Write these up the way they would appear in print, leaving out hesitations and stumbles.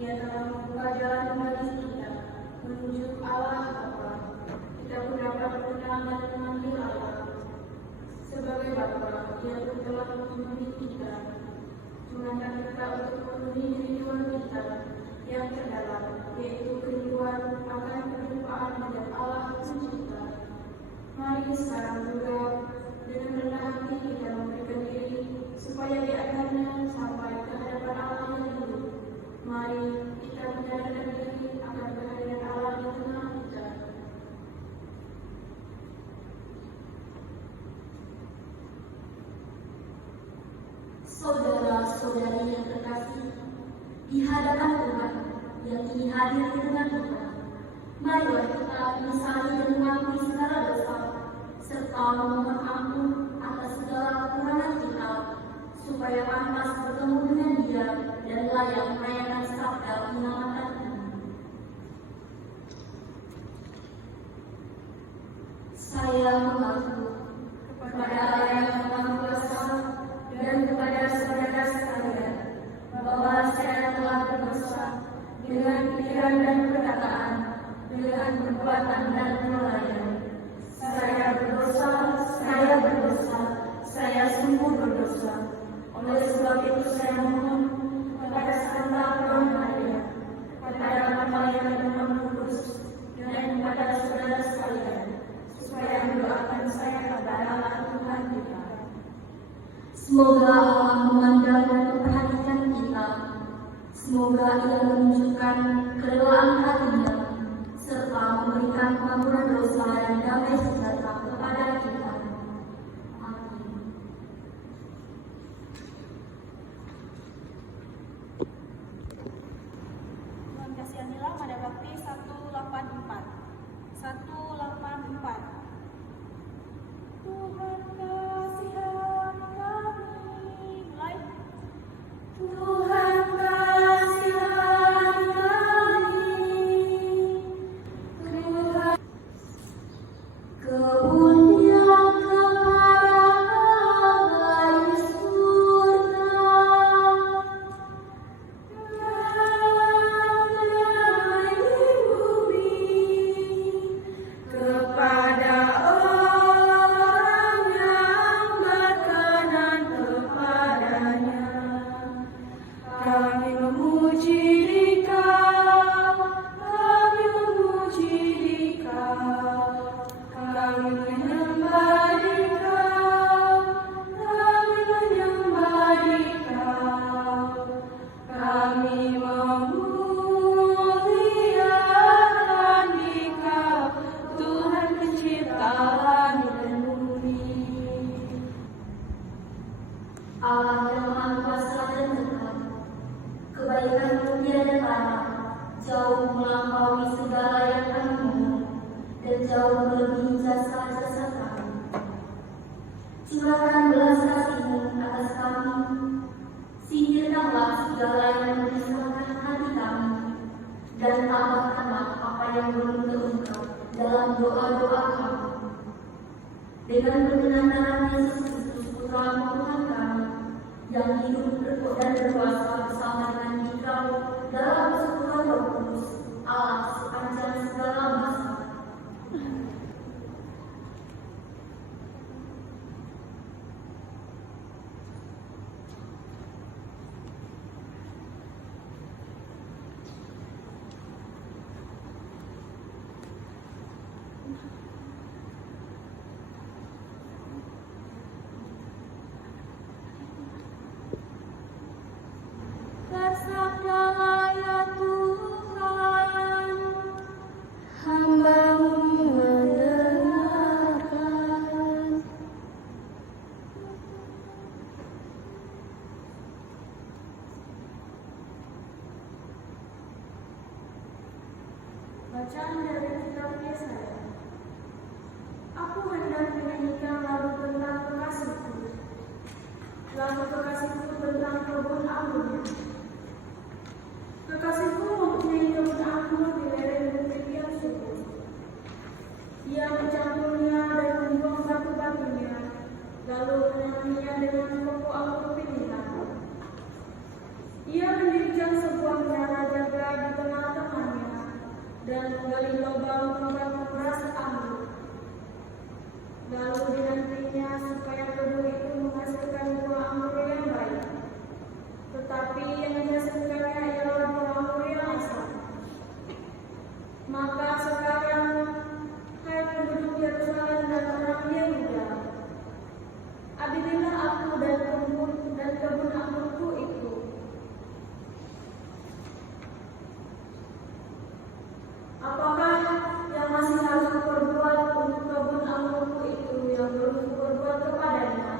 Ia telah membuka jalan bagi kita menuju Allah Bapa. Kita pun dapat mengenal dan memanggil Allah sebagai Bapa. Ia pun telah membimbing kita, mengangkat kita untuk memenuhi rinduan kita yang terdalam, yaitu kerinduan akan perjumpaan dengan Allah Pencipta. Mari sekarang juga dengan rendah hati kita memberikan diri supaya diakannya sampai ke hadapan Allah yang hidup. Mari kita menyadarkan diri akan kehadiran Allah di tengah kita. Saudara-saudari yang terkasih, di hadapan Tuhan yang kini hadir di tengah kita, marilah kita menyesali dan mengakui segala dosa, serta memohon ampun atas segala kekurangan kita, supaya pantas bertemu dengan Dia dan layak merayakan sabda penyelamatan ini. Saya mengaku kepada Allah yang Maha Kuasa dan kepada saudara sekalian bahwa saya telah berdosa dengan pikiran dan perkataan, dengan perbuatan dan penilaian. Saya berdosa, saya sungguh berdosa. Oleh sebab itu saya mohon kepada Santa Maria, kepada malaikat yang Kudus, dan kepada saudara sekalian, supaya mendoakan saya kepada Allah Tuhan kita. Semoga Allah memandang dan memperhatikan kita. Semoga Ia menunjukkan kerelaan hati-Nya, serta memberikan pengampunan dosa dan damai sejahtera kepada kita. Amin. Tuhan kasihanilah pada Bakti 184. 184. Tuhan kasihani kami. Mulai. Tuhan kasihani kami. Tuhan kebunnya kepada Allah di surga. Dan di bumi kepada orang yang berkenan kepadanya. Kami memuji Dikau, kami memuji Dikau, kami menyembah Dikau, kami menyembah Dikau, kami memuliakan Dikau, Tuhan Pencipta langit dan bumi. Allah yang Maha Kuasa dan Tuhan, kebaikan-Mu tiada tara, jauh melampaui segala yang kami mohon, dan jauh melebihi jasa-jasa kami. Curahkan belas kasih-Mu atas kami, singkirkanlah segala yang menyusahkan hati kami, dan tambahkanlah apa yang belum terungkap dalam doa-doa kami. Dengan berkenan darah Yesus Kristus, Putra-Mu Tuhan kami, yang hidup dan berkuasa bersama dengan Dikau dalam persekutuan Roh Kudus, Allah sepanjang segala masa. Bersabdalah ya Tuhan, hamba-Mu mendengarkan. Bacaan dari kitab Yesaya. Aku hendak menyanyikan lagu tentang kekasihku, lagu kekasihku tentang kebun anggurnya. Kekasihku mempunyai kebun anggur di lereng bukit yang subur. Ia mencampurnya dan membuang batu-batunya, lalu menanaminya dengan pokok anggur pilihan. Ia mendirikan sebuah menara jaga dari lubang tempat beras anggur. Lalu dinantinya supaya kebun itu menghasilkan buah anggur yang baik. Tetapi yang dihasilkannya ialah buah anggur yang asam. Maka sekarang, hai penduduk Yerusalem dan orang Yehuda, adililah aku dan kebun anggurku itu. Apakah yang masih harus kuperbuat untuk kebun anggurku itu yang belum kuperbuat kepadanya?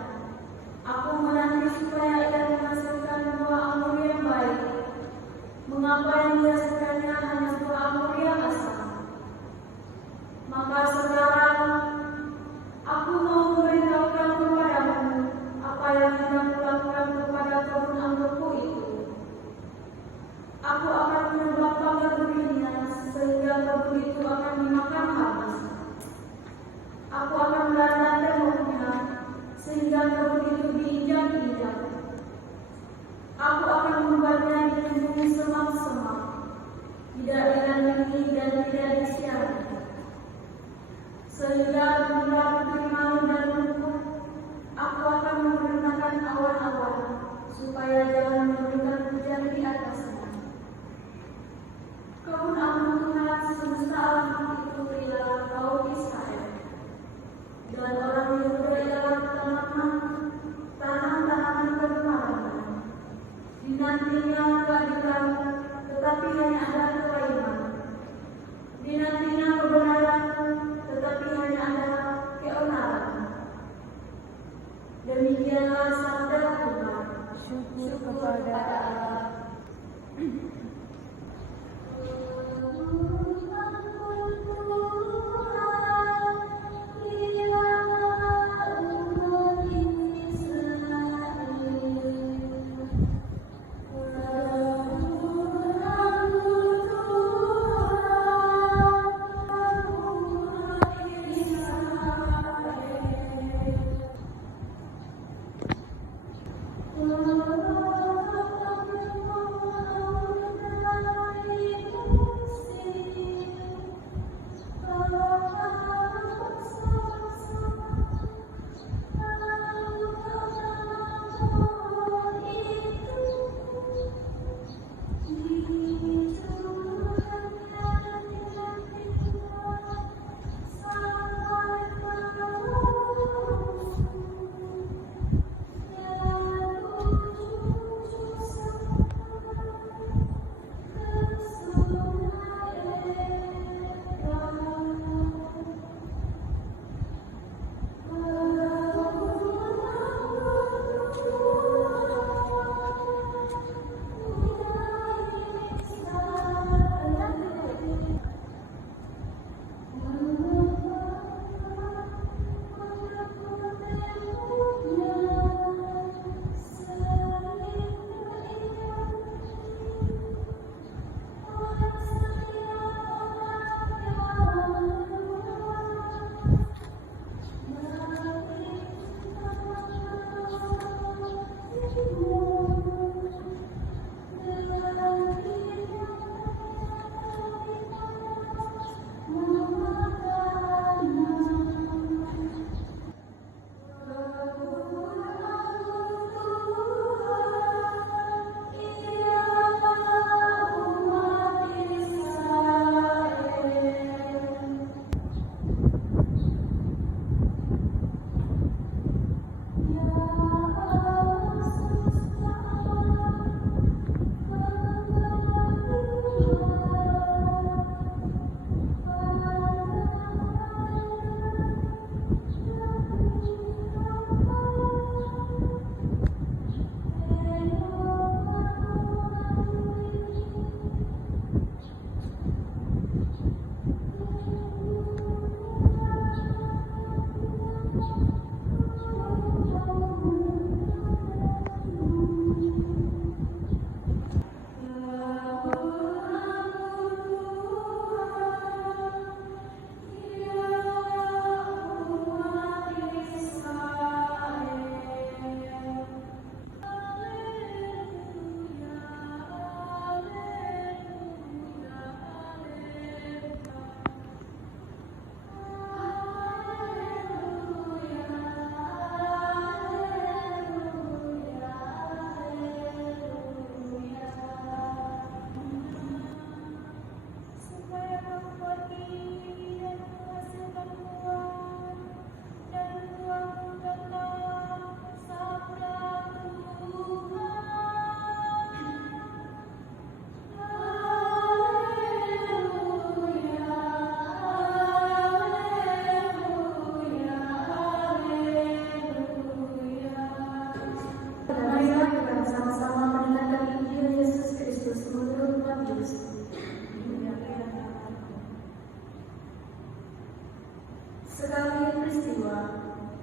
Aku menanti supaya ia menghasilkan buah anggur yang baik. Mengapa yang dihasilkannya hanya buah anggur yang asam? Maka sekarang aku mau memberitahukan kepadamu apa yang hendak kulakukan kepada kebun anggurku itu. Aku akan menebang pagar durinya sehingga kebun itu akan dimakan habis. Aku akan melandang temboknya sehingga kebun itu diinjak-injak. Aku akan membuatnya dilindungi semak-semak, tidak dilindungi dan tidak disiarkan. Sehingga bila bukit malu dan lembut, aku akan membentangkan awan-awan supaya jangan memberikan hujan di atasnya. Kebun anggur Tuhan semesta alam itu ialah kaum Israel, dan orang Yehuda ialah tanaman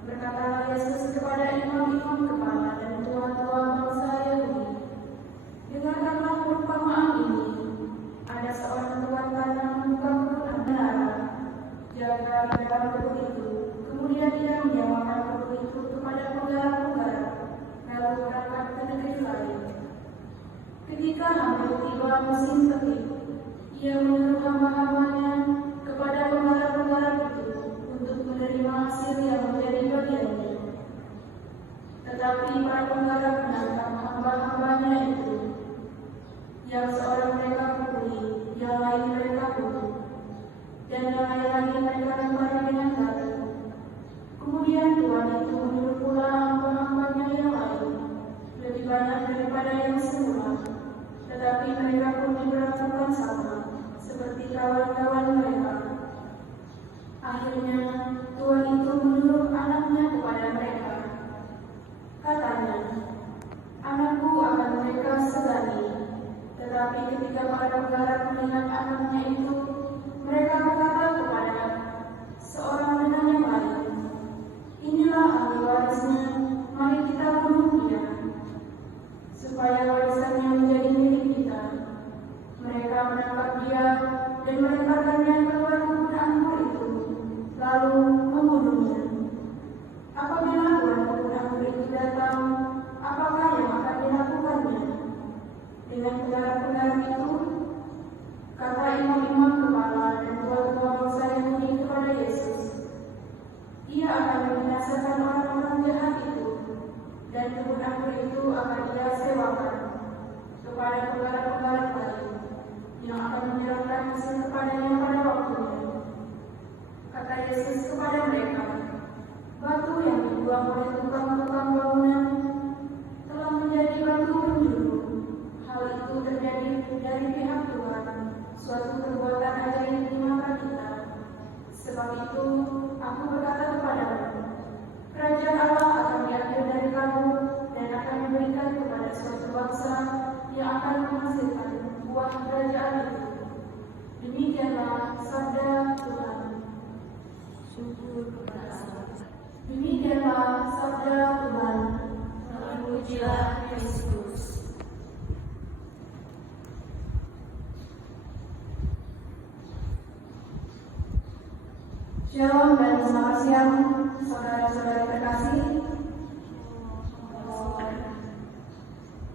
Berkatalah Yesus kepada imam-imam kepala dan tua-tua bangsa Yahudi, "Dengarkanlah perumpamaan ini. Ada seorang tuan tanah membuka kebun antara, jaga di dalam kebun itu. Kemudian ia menyewakan kebun itu kepada penggarap-penggarap, lalu berangkat ke negeri lain. Ketika hampir tiba musim petik, ia menyuruh hamba-hambanya kepada penggarap-penggarap itu untuk menerima hasil yang menjadi bagiannya. Tetapi para penggarap menantang hamba-hambanya itu. Yang seorang mereka pukuli, yang lain mereka bunuh, dan yang lain lagi mereka lempari dengan batu. Kemudian Tuhan itu menyuruh pula hamba-hambanya yang lain, lebih banyak daripada yang semula. Tetapi mereka pun diperlakukan sama, seperti kawan-kawan mereka. Akhirnya Tuhan itu menyuruh anaknya kepada mereka. Katanya, 'Anakku akan mereka segani.' Tetapi ketika para penggarap melihat anaknya itu, mereka berkata kepada seorang dengan yang lain, 'Inilah ahli warisnya, mari kita bunuh dia, supaya warisannya menjadi milik kita.' Mereka menangkap dia dan melemparkannya keluar kebun anggur itu, lalu membunuhnya. Apabila tuan kebun anggur itu datang, apakah yang akan dilakukannya dengan penggarap-penggarap itu?" Kata imam-imam kepala dan tua-tua bangsa Yahudi kepada Yesus, "Ia akan membinasakan orang-orang jahat itu, dan kebun anggur itu akan ia sewakan kepada penggarap-penggarap lain, yang akan menyerahkan hasil kepadanya pada waktunya." Kata Yesus kepada mereka, "Batu yang dibuang oleh tukang-tukang bangunan telah menjadi batu penjuru. Hal itu terjadi dari pihak Tuhan, suatu perbuatan ajaib di mata kita. Sebab itu, aku berkata kepadamu, kerajaan Allah akan diambil dari kamu dan akan diberikan kepada suatu bangsa yang akan menghasilkan buah kerajaan itu." Demikianlah sabda Tuhan. Syukur kepada Allah. Demikianlah sabda Tuhan. Terpujilah Kristus. Shalom dan selamat siang, saudara-saudara terkasih.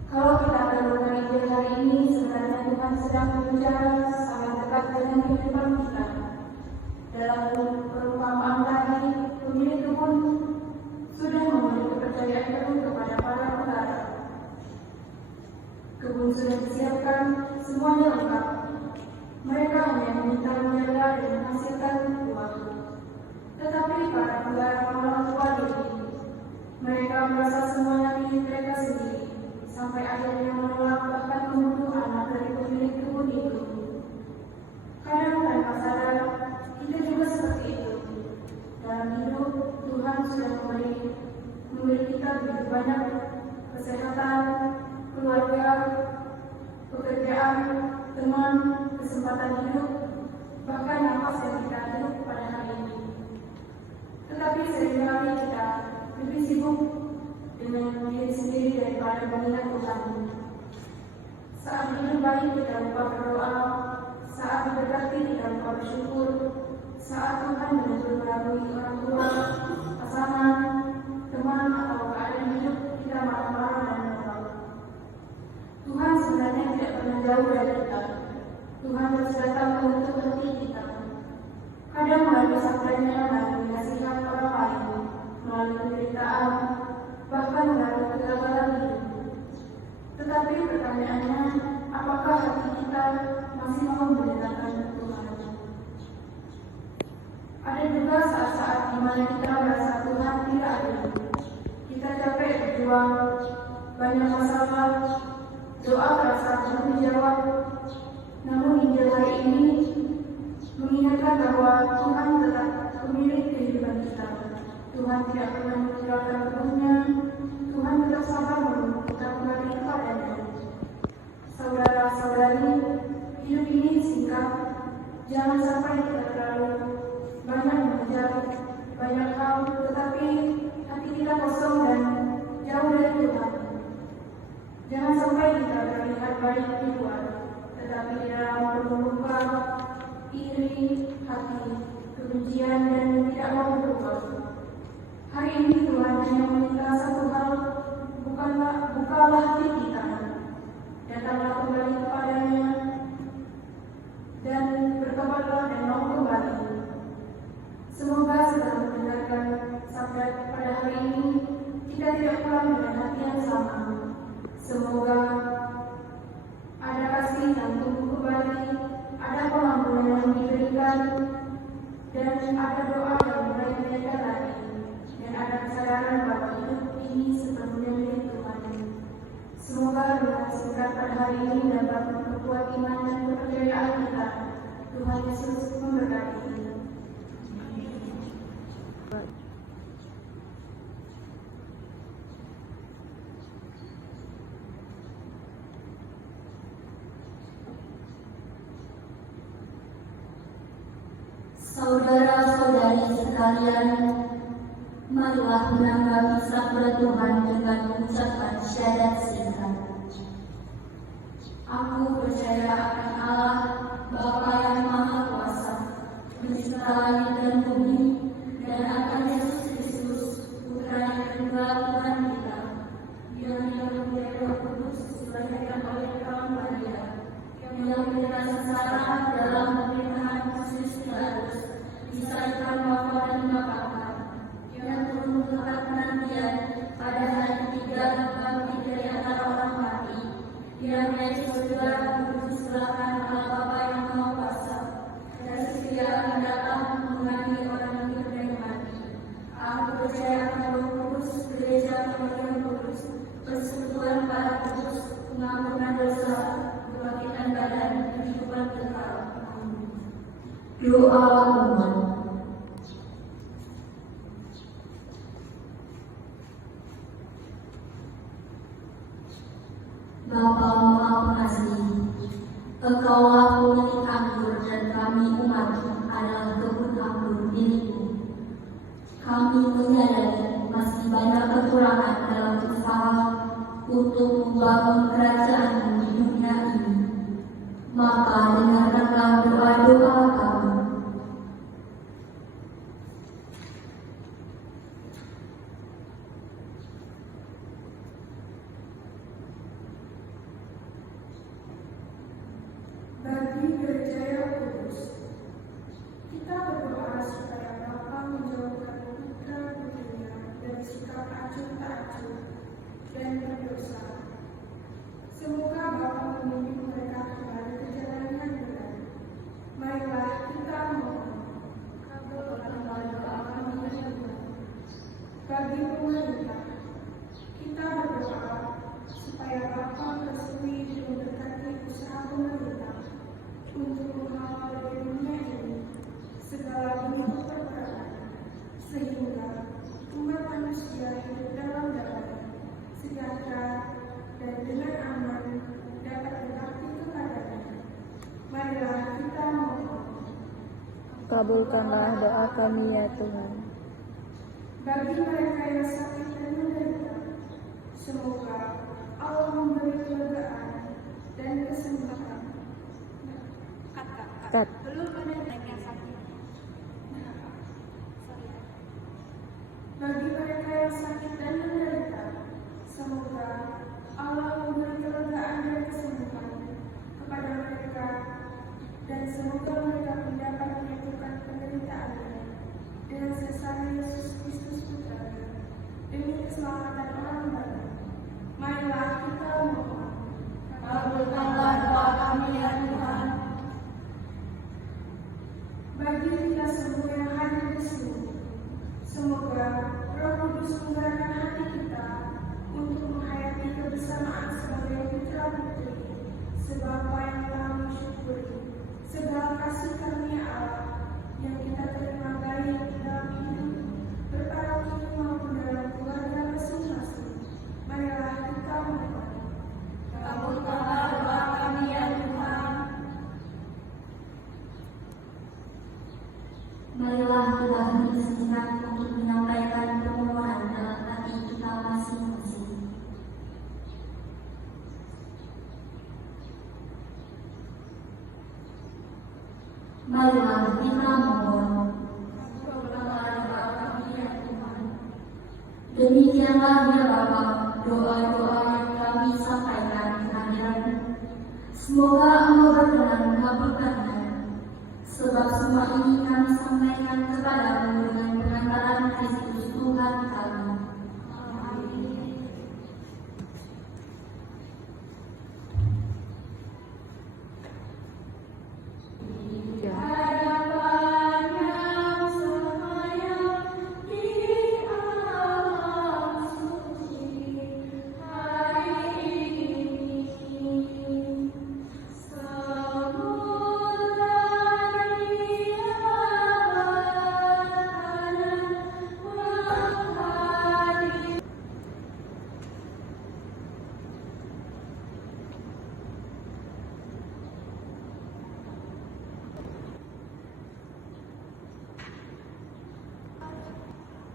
Kalau kita renungkan Injil hari ini, sebenarnya Tuhan sedang berbicara sangat dekat dengan kehidupan kita. Dalam perumpamaan tadi, pemilik kebun sudah memberi kepercayaan penuh kepada para penggarap. Kebun sudah disiapkan, semuanya lengkap. Mereka hanya meminta menjaga dan menghasilkan buah. Tetapi para penggarap malah tua diri. Mereka merasa semuanya milik mereka sendiri, sampai akhirnya menolak bahkan membunuh anak dari pemilik kebun itu. Kadang tanpa sadar, kita juga seperti itu. Dalam hidup, Tuhan sudah memberi kita begitu banyak kesehatan, keluarga, pekerjaan, teman, kesempatan hidup, bahkan nafas yang kita hidup pada hari ini. Tetapi seringkali kita lebih sibuk dengan diri sendiri daripada mengingat Tuhan. Saat hidup baik kita lupa berdoa, saat diberkati kita lupa bersyukur, saat Tuhan menegur melalui orang tua, pasangan, teman, atau keadaan hidup kita marah-marah dan menolak. Tuhan sebenarnya tidak pernah jauh dari kita. Tuhan terus datang membentuk hati kita. Kadang melalui sabdanya dan nasihat orang lain, melalui penderitaan, bahkan melalui kegagalan hidup. Tetapi pertanyaannya, apakah hati kita masih mau mendengarkan Tuhan? Ada juga saat-saat di mana kita merasa Tuhan tidak adil. Kita capek berjuang, banyak masalah, doa terasa belum dijawab. Namun Injil hari ini mengingatkan bahwa Tuhan tetap pemilik kehidupan kita. Tuhan tidak pernah meninggalkan kebunnya. Tuhan tetap sabar menunggu kita kembali kepadanya. Saudara-saudari, hidup ini singkat. Jangan sampai kita terlalu banyak mengejar banyak hal, tetapi hati kita kosong dan jauh dari Tuhan. Jangan sampai kita terlihat baik di luar, tetapi di dalam penuh luka, iri, hati, kebencian, dan tidak mau berubah. Hari ini Tuhan hanya meminta satu hal, bukalah hati kita, datanglah kembali kepadanya, dan bertobatlah dan mau kembali. Semoga setelah mendengarkan sabda pada hari ini, kita tidak pulang dengan hati yang sama. Semoga ada kasih yang tumbuh kembali, ada pengampunan yang diberikan, dan ada doa yang mulai menyegar lagi, dan ada kesadaran bahwa hidup ini sepenuhnya milik Tuhan. Semoga dengan singkat pada hari ini dapat memperkuat iman dan kepercayaan kita. Tuhan Yesus memberkati. Saudara-saudari sekalian, marilah menanggapi sabda Tuhan dengan mengucapkan syahadat singkat. Aku percaya akan Allah, Bapa yang Maha Kuasa, Pencipta langit dan bumi, dan akan Yesus Kristus, Putra yang tunggal Tuhan kita, yang diandung dari Roh Kudus, dilahirkan oleh kaum Maria, yang menderita sengsara dalam pemerintahan Pontius Pilatus, disalibkan, wafat dan dibangkitkan, yang turun ke tempat penantian pada hari ketiga bangkit dari antara orang mati, yang naik ke surga duduk di sebelah kanan Allah Bapa yang Maha Kuasa, dan setia akan datang mengadili orang hidup dan mati. Aku percaya akan Roh Kudus, gereja yang kudus, persekutuan para kudus, pengampunan dosa, kebangkitan badan, dan kehidupan kekal. Amin. Doa umat. Bapa Maha Pengasih, Engkaulah pemilik anggur dan kami umat adalah kebun anggur milik-Mu. Kami menyadari masih banyak kekurangan dalam usaha untuk membangun kerajaan-Mu di dunia ini. Maka dengarkanlah doa-doa kami. Bagi gereja yang kudus, kita berdoa supaya Bapa menjauhkan putra putrinya dari sikap acuh tak acuh dan berdosa. Semoga Bapa membimbing mereka kembali ke jalan yang benar. Marilah kita mohon. Kabulkanlah doa kami ya Tuhan. Bagi pemerintah, kita berdoa supaya Bapa merestui dan memberkati usaha pemerintah untuk mengawal dari dunia ini segala bentuk peperangan, sehingga umat manusia hidup dalam damai, sejahtera, dan dengan aman dapat berbakti kepadanya. Marilah kita mohon. Kabulkanlah doa kami ya Tuhan. Bagi mereka yang sakit dan menderita, semoga Allah memberi kelegaan dan kesembuhan. Kat. Belum ada yang sakit. Bagi mereka yang sakit dan menderita, semoga Allah memberi kelegaan dan kesembuhan kepada mereka, dan semoga mereka mendapat menyatukan penderitaannya dengan sesama Yesus Kristus Putranya, demi keselamatan orang banyak. Marilah kita mohon. Kabulkanlah doa kami ya Tuhan. Bagi kita semua yang hadir di sini, semoga Roh Kudus menggerakkan hati kita untuk menghayati kebersamaan sebagai putra putri, sebab yang telah mensyukuri segala kasih karunia Allah yang kita terima baik dalam hidup berparoki maupun dalam keluarga masing-masing. Marilah kita memohon. Demikianlah ya Bapa, doa-doa yang kami sampaikan di hadirat. Semoga Engkau berkenan mengabulkannya. Sebab semua ini kami sampaikan kepadamu dengan pengantaran Kristus Tuhan kami. Amin.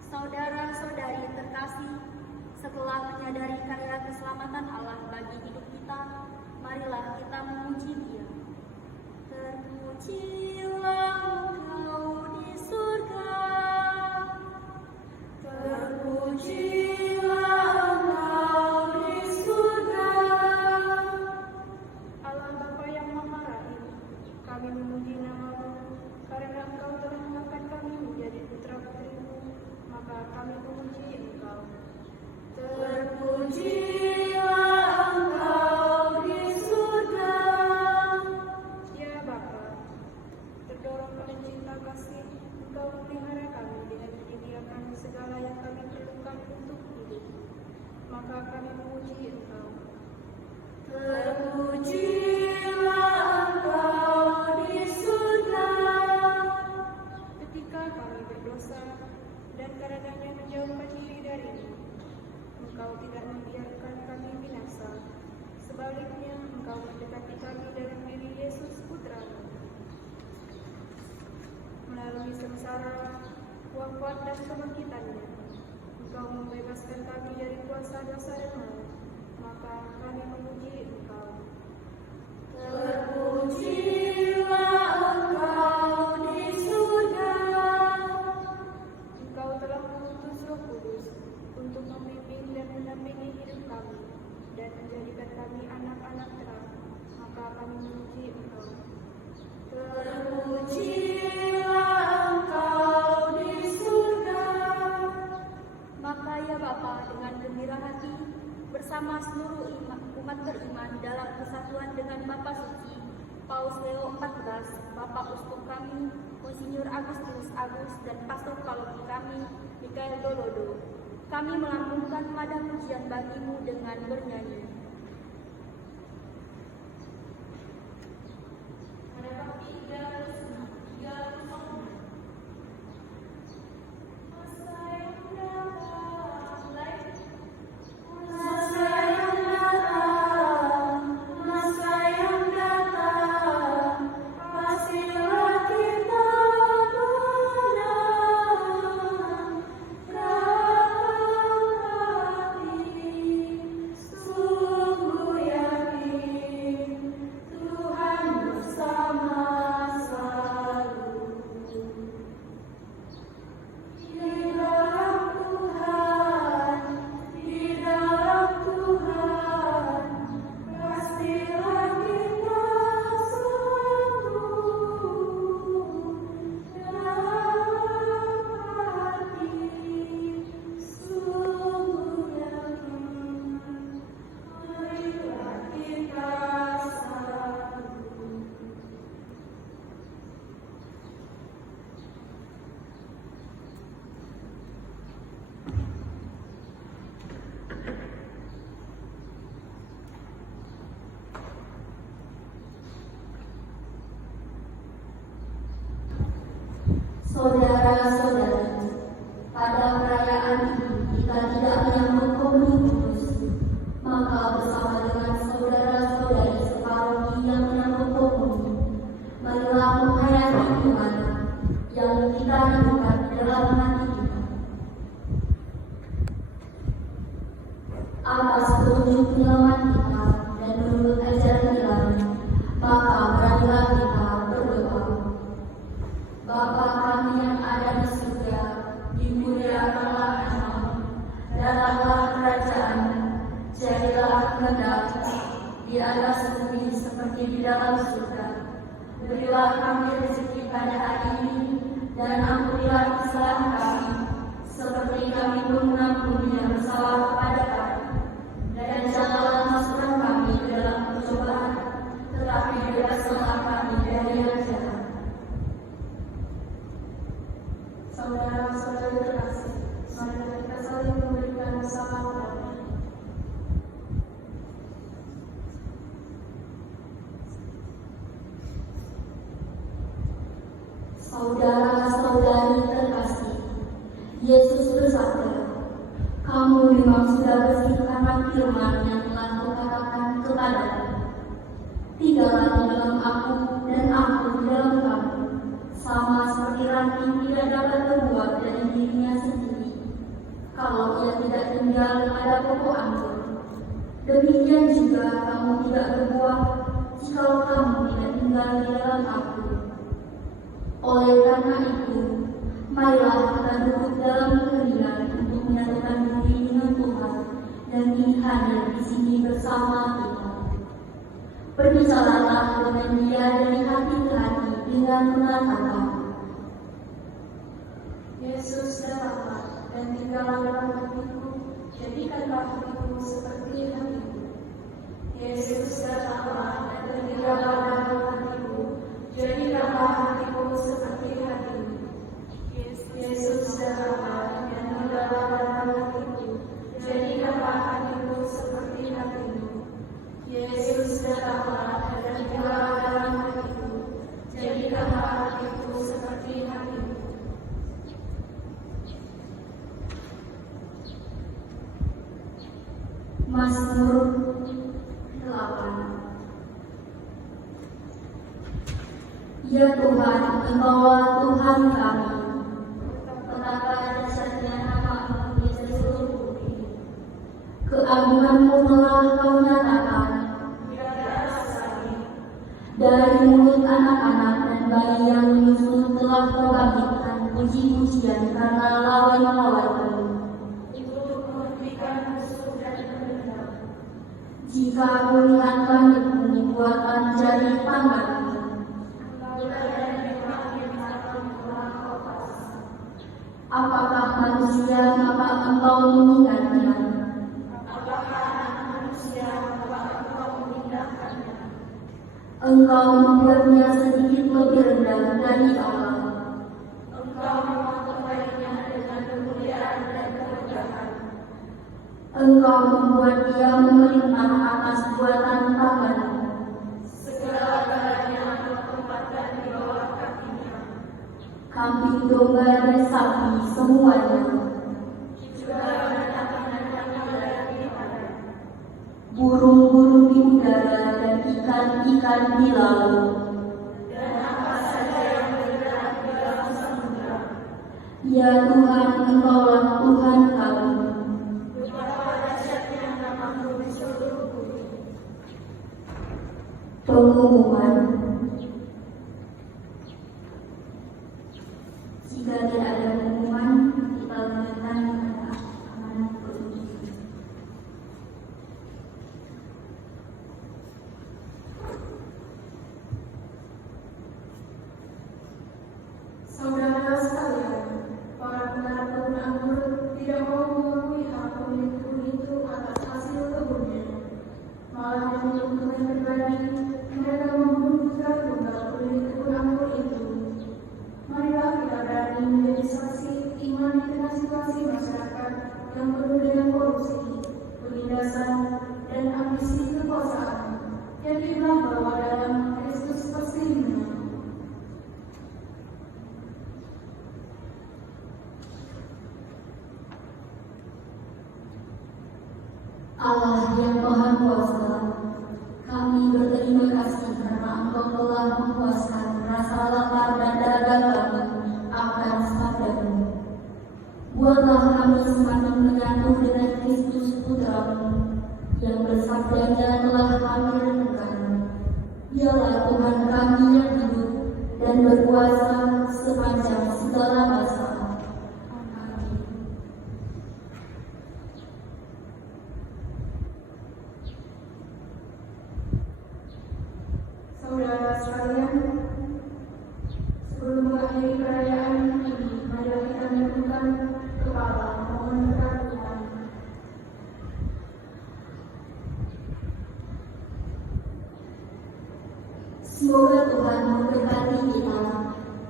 Saudara-saudari terkasih, setelah menyadari karya keselamatan Allah bagi hidup kita, marilah kita memuji Dia. Terpujilah Engkau di surga, terpujilah Engkau di surga. Allah Bapa yang Maha Rahim, kami memuji nama-Mu karena Engkau telah mengangkat kami menjadi putra-putrimu, maka kami memuji Engkau. Terpujilah Engkau di surga. Ya Bapa, terdorong pada cinta kasih, Engkau memelihara kami dengan menyediakan segala yang kami perlukan untuk hidup, maka kami memuji Engkau. Terpujilah Engkau di surga. Ketika kami berdosa dan karenanya menjauhkan diri dari-Mu, Engkau tidak membiarkan kami binasa. Sebaliknya, Engkau mendekati kami dalam diri Yesus Putra-Mu. Melalui sengsara, wafat dan kebangkitannya, Engkau membebaskan kami dari kuasa dosa dan maut, maka kami memuji Engkau. Terpujilah Engkau di surga. Engkau telah mengutus Roh Kudus untuk membimbing dan mendampingi hidup kami dan menjadikan kami anak-anak terang, maka kami memuji Engkau. Terpujilah Engkau di surga. Maka ya Bapa, dengan gembira hati, bersama seluruh umat beriman dalam kesatuan dengan Bapa Suci Paus Leo XIV, Bapak Uskup kami, Monsinyur Agustinus Agus, dan Pastor Paroki kami, Mikael Dolodo, kami melambungkan nada pujian bagi-Mu dengan bernyanyi. Saudara-saudari, pada perayaan ini kita tidak menyambut Komunion Kudus, maka bersama dengan saudara-saudari separoki yang menyambut komunion, marilah menghayati Tuhan yang kita rindukan dalam hati kita. Atas petunjuk penyelamat kita dan menurut ajaran Ilahi, maka beranilah kita berdoa. surga. Berilah kami rezeki pada hari ini, dan ampunilah kesalahan kami, seperti kami pun mengampuni yang bersalah kepada kami. Dan janganlah masukkan kami ke dalam pencobaan, tetapi bebaskanlah kami dari yang jahat. Saudara-saudara terkasih, mari kita saling memberikan salam damai. Saudara-saudari terkasih, Yesus bersabda, "Kamu memang sudah bersih karena firman yang telah Kukatakan kepadamu. Tinggallah di dalam Aku dan Aku di dalam kamu. Sama seperti ranting tidak dapat berbuah dari dirinya sendiri, kalau ia tidak tinggal pada pokok anggur. Demikian juga kamu tidak berbuah, jikalau kamu tidak tinggal di dalam Aku. Oleh karena itu, marilah kita duduk dalam keheningan untuk menyatukan diri dengan Tuhan dan hadir di sini bersama kita. Berbicaralah dengan Dia dari hati ke hati dengan mengatakan, Yesus datanglah dan tinggallah dalam hatiku, jadikanlah hatiku seperti hatimu. Yesus datanglah dan tinggallah dalam hatiku, jadikanlah hatiku seperti hatimu. Yesus datanglah dan tinggallah dalam hatiku, jadikanlah hatiku seperti hatimu. Yesus datanglah dan tinggallah dalam hatiku, jadikanlah hatiku seperti hatimu. Mazmur 8. Ya Tuhan, Engkaulah Tuhan kami. Betapa dahsyatnya nama-Mu di seluruh bumi. Keagungan-Mu telah Kau nyatakan. Dari mulut anak-anak dan bayi yang menyusu telah Kau bangkitkan puji-pujian karena lawan-lawan-Mu. Jika aku lihat langit-Mu, buatan jari tangan-Mu. Apakah manusia maka Engkau meninggalkannya? Engkau membuatnya sedikit lebih rendah dari Allah. Engkau membuat dia memerintah atas buatan tangan-Mu. Kambing domba dan sapi semuanya. Burung-burung di udara dan ikan-ikan di laut. Ya Tuhan, Engkaulah Tuhan kami. Pengumuman. Jika tidak ada pengumuman, kita lanjutkan pada amanat ketujuh. Saudara sekalian, para pengarap kebun anggur tidak mau mengakui hak pemilik kebun itu atas hasil kebunnya. Malah demi keuntungan pribadi, mereka membunuh putra tunggal pemilik kebun anggur itu. Marilah kita berani menjadi saksi iman di tengah situasi masyarakat yang penuh dengan korupsi, penindasan, dan ambisi kekuasaan. Yakinlah bahwa dalam Kristus pasti menang. Allah yang Maha Kuasa, kami berterima kasih karena Engkau telah memuaskan rasa lapar dan dahaga kami akan sabda-Mu. Buatlah kami semakin menyatu dengan Kristus Putra-Mu, yang bersabdanya telah kami renungkan. Dialah Tuhan kami yang hidup dan berkuasa sepanjang segala masa. Amin. Saudara mengakhiri perayaan ini, marilah kita menyebutkan kepada mohon berkat Tuhan. Semoga Tuhan memberkati kita,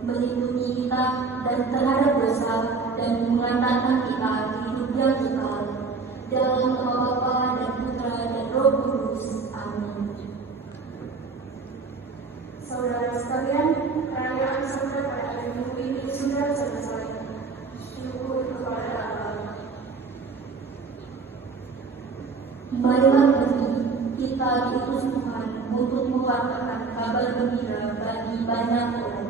melindungi kita dan terhadap dosa, dan mengantarkan kita ke hidup yang kekal. Dalam nama Bapa dan Putra dan Roh Kudus. Amin. Saudara sekalian, perayaan sampai pada hari Minggu ini sudah selesai. Syukur kepada Allah. Marilah pergi, kita diutus Tuhan untuk mewartakan kabar gembira bagi banyak orang.